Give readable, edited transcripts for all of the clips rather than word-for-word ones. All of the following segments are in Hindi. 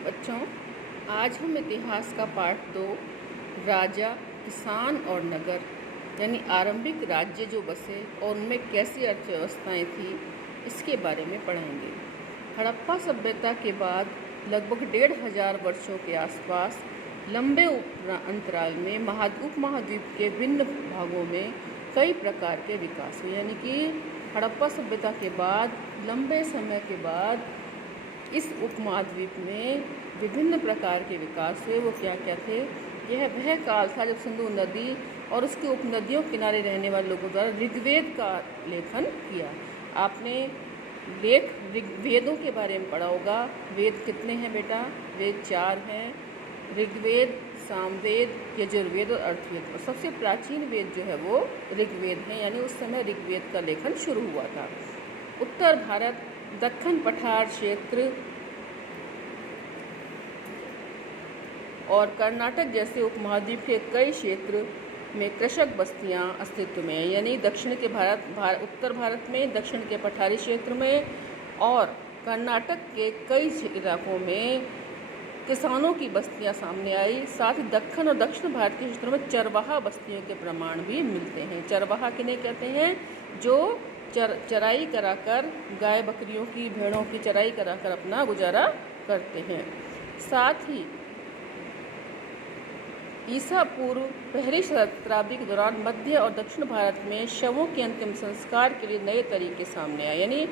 बच्चों, आज हम इतिहास का पाठ 2 राजा, किसान और नगर यानी आरंभिक राज्य जो बसे और उनमें कैसी अर्थव्यवस्थाएं थी, इसके बारे में पढ़ेंगे। हड़प्पा सभ्यता के बाद लगभग 1500 वर्षों के आसपास लंबे अंतराल में उपमहाद्वीप के भिन्न भागों में कई प्रकार के विकास हुए। यानी कि हड़प्पा सभ्यता के बाद लंबे समय के बाद इस उपमहाद्वीप में विभिन्न प्रकार के विकास हुए। वो क्या क्या थे? यह वह काल था जब सिंधु नदी और उसके उपनदियों किनारे रहने वाले लोगों द्वारा ऋग्वेद का लेखन किया। आपने ऋग्वेदों के बारे में पढ़ा होगा। वेद कितने हैं बेटा? वेद 4 हैं, ऋग्वेद, सामवेद, यजुर्वेद और अर्थवेद। और सबसे प्राचीन वेद जो है वो ऋग्वेद है, यानी उस समय ऋग्वेद का लेखन शुरू हुआ था। उत्तर भारत, दक्कन पठार क्षेत्र और कर्नाटक जैसे उपमहाद्वीप के कई क्षेत्र में कृषक बस्तियां अस्तित्व में हैं। यानी दक्षिण के उत्तर भारत में, दक्षिण के पठारी क्षेत्र में और कर्नाटक के कई इलाकों में किसानों की बस्तियां सामने आई। साथ ही दक्षिण और दक्षिण भारत के क्षेत्रों में चरवाहा बस्तियों के प्रमाण भी मिलते हैं। चरवाहा किन्हें कहते हैं? जो चराई कराकर, गाय बकरियों की, भेड़ों की चराई कराकर अपना गुजारा करते हैं। साथ ही ईसा पूर्व पहली शताब्दी के दौरान मध्य और दक्षिण भारत में शवों के अंतिम संस्कार के लिए नए तरीके सामने आए। यानी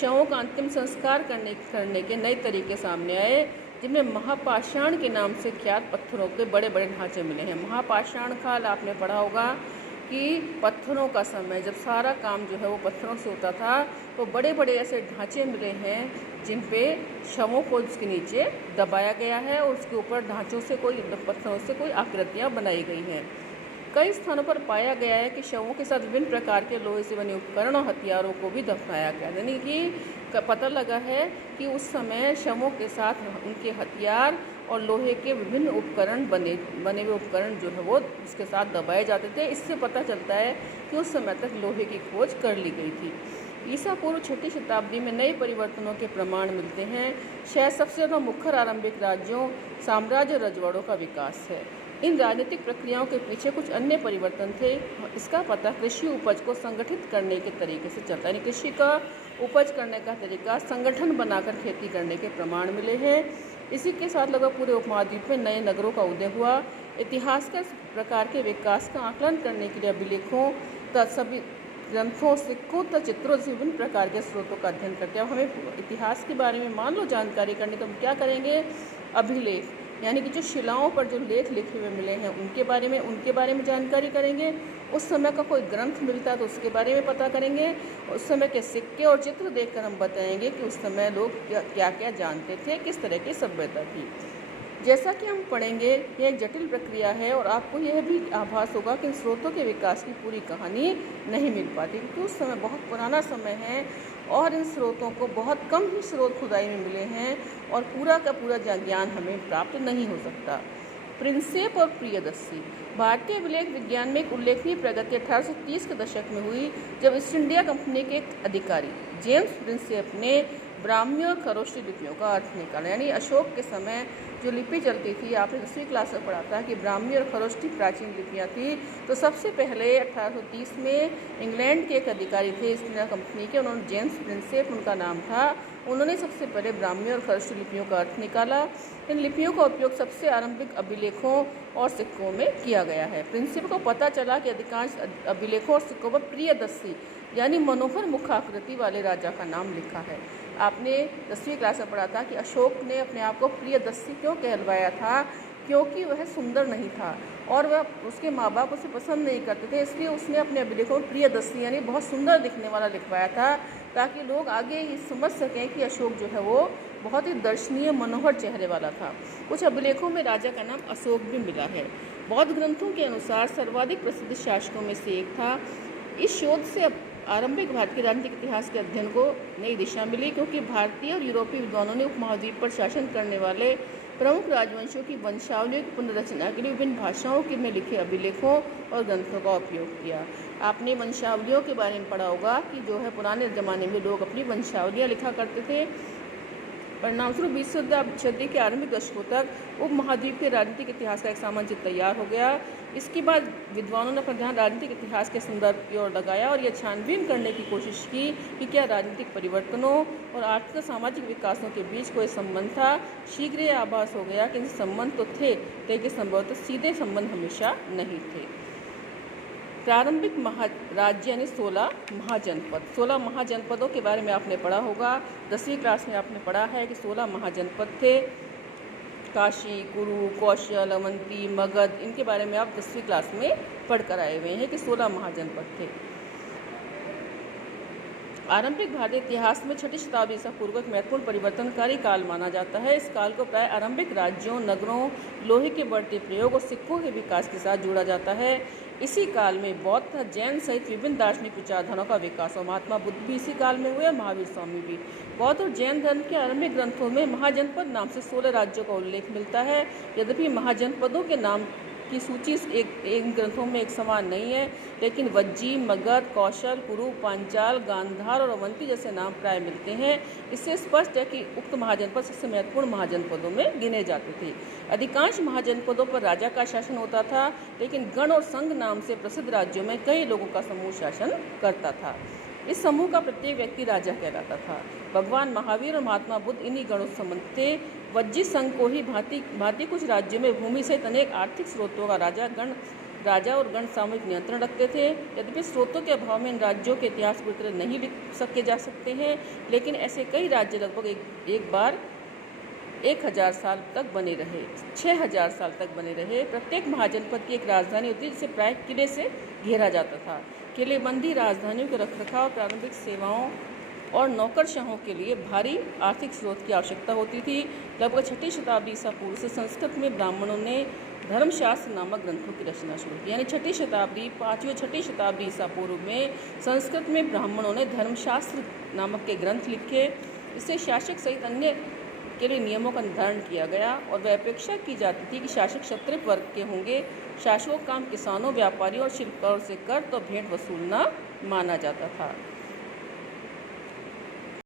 शवों का अंतिम संस्कार करने के नए तरीके सामने आए, जिनमें महापाषाण के नाम से ख्यात पत्थरों के बड़े बड़े ढांचे मिले हैं। महापाषाण काल आपने पढ़ा होगा कि पत्थरों का समय, जब सारा काम जो है वो पत्थरों से होता था, तो बड़े बड़े ऐसे ढांचे मिले हैं जिन पे शवों को उसके नीचे दबाया गया है और उसके ऊपर ढांचों से पत्थरों से कोई आकृतियाँ बनाई गई हैं। कई स्थानों पर पाया गया है कि शवों के साथ विभिन्न प्रकार के लोहे से बने उपकरण और हथियारों को भी दफनाया गया। यानी कि पता लगा है कि उस समय शवों के साथ उनके हथियार और लोहे के विभिन्न उपकरण बने हुए उपकरण जो है वो उसके साथ दबाए जाते थे। इससे पता चलता है कि उस समय तक लोहे की खोज कर ली गई थी। ईसा पूर्व 6वीं शताब्दी में नए परिवर्तनों के प्रमाण मिलते हैं। शायद सबसे ज़्यादा मुख्य आरंभिक राज्यों, साम्राज्य, रजवाड़ों का विकास है। इन राजनीतिक प्रक्रियाओं के पीछे कुछ अन्य परिवर्तन थे। इसका पता कृषि उपज को संगठित करने के तरीके से चलता है। यानी कृषि का उपज करने का तरीका, संगठन बनाकर खेती करने के प्रमाण मिले हैं। इसी के साथ लगभग पूरे उपमहाद्वीप में नए नगरों का उदय हुआ। इतिहासकार प्रकार के विकास का आकलन करने के लिए अभिलेखों, सभी ग्रंथों, सिक्कों तथा चित्रों से विभिन्न प्रकार के स्रोतों का अध्ययन करते हैं। अब हमें इतिहास के बारे में मान लो जानकारी करनी, तो हम क्या करेंगे? अभिलेख, यानी कि जो शिलाओं पर जो लेख लिखे हुए मिले हैं उनके बारे में जानकारी करेंगे। उस समय का कोई ग्रंथ मिलता है तो उसके बारे में पता करेंगे। उस समय के सिक्के और चित्र देखकर हम बताएंगे कि उस समय लोग क्या क्या जानते थे, किस तरह की सभ्यता थी। जैसा कि हम पढ़ेंगे, यह एक जटिल प्रक्रिया है और आपको यह भी आभास होगा कि इन स्रोतों के विकास की पूरी कहानी नहीं मिल पाती, क्योंकि उस समय बहुत पुराना समय है और इन स्रोतों को बहुत कम ही स्रोत खुदाई में मिले हैं और पूरा का पूरा ज्ञान हमें प्राप्त नहीं हो सकता। प्रिंसेप और प्रियदर्शी। भारतीय अभिलेख विज्ञान में एक उल्लेखनीय प्रगति 1830 के दशक में हुई, जब ईस्ट इंडिया कंपनी के एक अधिकारी जेम्स प्रिंसेप ने ब्राह्मी और खरोष्टी लिपियों का अर्थ निकाला। यानी अशोक के समय जो लिपि चलती थी, आपने 10वीं क्लास में पढ़ा था कि ब्राह्मी और खरोष्टी प्राचीन लिपियाँ थी। तो सबसे पहले 1830 में इंग्लैंड के एक अधिकारी थे ईस्ट इंडिया कंपनी के, उन्होंने जेम्स प्रिंसेप उनका नाम था, उन्होंने सबसे पहले ब्राह्मी और खरोष्टी लिपियों का अर्थ निकाला। इन लिपियों का उपयोग सबसे आरंभिक अभिलेखों और सिक्कों में किया गया है। प्रिंसिप को पता चला कि अधिकांश अभिलेखों और सिक्कों पर प्रियदर्शी यानी मनोहर मुखाकृति वाले राजा का नाम लिखा है। आपने 10वीं क्लास में पढ़ा था कि अशोक ने अपने आप को प्रियदर्शी क्यों कहलवाया था? क्योंकि वह सुंदर नहीं था और वह उसके माँ बाप उसे पसंद नहीं करते थे, इसलिए उसने अपने अभिलेखों में प्रियदर्शी यानी बहुत सुंदर दिखने वाला लिखवाया था, ताकि लोग आगे ये समझ सकें कि अशोक जो है वो बहुत ही दर्शनीय, मनोहर चेहरे वाला था। कुछ अभिलेखों में राजा का नाम अशोक भी मिला है। बौद्ध ग्रंथों के अनुसार सर्वाधिक प्रसिद्ध शासकों में से एक था। इस शोध से आरंभिक भारत के राजनीतिक इतिहास के अध्ययन को नई दिशा मिली, क्योंकि भारतीय और यूरोपीय विद्वानों ने उपमहाद्वीप पर शासन करने वाले प्रमुख राजवंशों की वंशावलियों की पुनर्रचना के लिए विभिन्न भाषाओं में लिखे अभिलेखों और ग्रंथों का उपयोग किया। आपने वंशावलियों के बारे में पढ़ा होगा कि जो है पुराने ज़माने में लोग अपनी वंशावलियाँ लिखा करते थे। परिणामस्वरूप 20वीं शताब्दी के आरंभिक दशकों तक उपमहाद्वीप के राजनीतिक इतिहास का एक सामंजस्य तैयार हो गया। इसके बाद विद्वानों ने अपना ध्यान राजनीतिक इतिहास के संदर्भ की ओर लगाया और यह छानबीन करने की कोशिश की कि क्या राजनीतिक परिवर्तनों और आर्थिक और सामाजिक विकासों के बीच कोई संबंध था। शीघ्र यह आभास हो गया कि इनसे संबंध तो थे, लेकिन संभवतः सीधे संबंध हमेशा नहीं थे। प्रारंभिक राज्य यानी 16 महाजनपद। 16 महाजनपदों के बारे में आपने पढ़ा होगा, 10वीं क्लास में आपने पढ़ा है कि 16 महाजनपद थे। काशी, कुरु, कौशल, अवंती, मगध, इनके बारे में आप 10वीं क्लास में पढ़कर आए हुए हैं कि 16 महाजनपद थे। आरंभिक भारतीय इतिहास में 6ठी शताब्दी ईसा पूर्व एक महत्वपूर्ण परिवर्तनकारी काल माना जाता है। इस काल को प्राय आरंभिक राज्यों, नगरों, लोहे के बढ़ते प्रयोग और सिक्कों के विकास के साथ जोड़ा जाता है। इसी काल में बौद्ध तथा जैन सहित विभिन्न दार्शनिक विचारधाराओं का विकास और महात्मा बुद्ध भी इसी काल में हुए, महावीर स्वामी भी। बौद्ध और जैन धर्म के आरंभिक ग्रंथों में महाजनपद नाम से 16 राज्यों का उल्लेख मिलता है। यद्यपि महाजनपदों के नाम की सूची एक ग्रंथों में एक समान नहीं है, लेकिन वज्जी, मगध, कौशल, कुरु, पांचाल, गांधार और अवंती जैसे नाम प्राय मिलते हैं। इससे स्पष्ट है कि उक्त महाजनपद सबसे महत्वपूर्ण महाजनपदों में गिने जाते थे। अधिकांश महाजनपदों पर राजा का शासन होता था, लेकिन गण और संघ नाम से प्रसिद्ध राज्यों में कई लोगों का समूह शासन करता था। इस समूह का प्रत्येक व्यक्ति राजा कहलाता था। भगवान महावीर और महात्मा बुद्ध इन्हीं गणों से संबंधित थे। वज्जी संघ को ही भांति कुछ राज्यों में भूमि सहित अनेक आर्थिक स्रोतों का राजा और गण सामूहिक नियंत्रण रखते थे। यद्यपि स्रोतों के अभाव में इन राज्यों के इतिहास पूरी तरह नहीं लिख सके जा सकते हैं, लेकिन ऐसे कई राज्य लगभग एक बार 1000 साल तक बने रहे, 6000 साल तक बने रहे। प्रत्येक महाजनपद की एक राजधानी होती जिसे प्राय किले से घेरा जाता था। किलेबंदी राजधानियों के रखरखाव, प्रारंभिक सेवाओं और नौकरशाहों के लिए भारी आर्थिक स्रोत की आवश्यकता होती थी। लगभग 6ठी शताब्दी ईसा पूर्व से संस्कृत में ब्राह्मणों ने धर्मशास्त्र नामक ग्रंथों की रचना शुरू की। यानी 5वीं और 6ठी शताब्दी ईसा पूर्व में संस्कृत में ब्राह्मणों ने धर्मशास्त्र नामक के ग्रंथ लिखे। इससे शासक सहित अन्य के लिए नियमों का निर्धारण किया गया और वह अपेक्षा की जाती थी कि शासक क्षत्रिय वर्ग के होंगे। शासकों का काम किसानों, व्यापारियों और शिल्पकारों से कर तो भेंट वसूलना माना जाता था।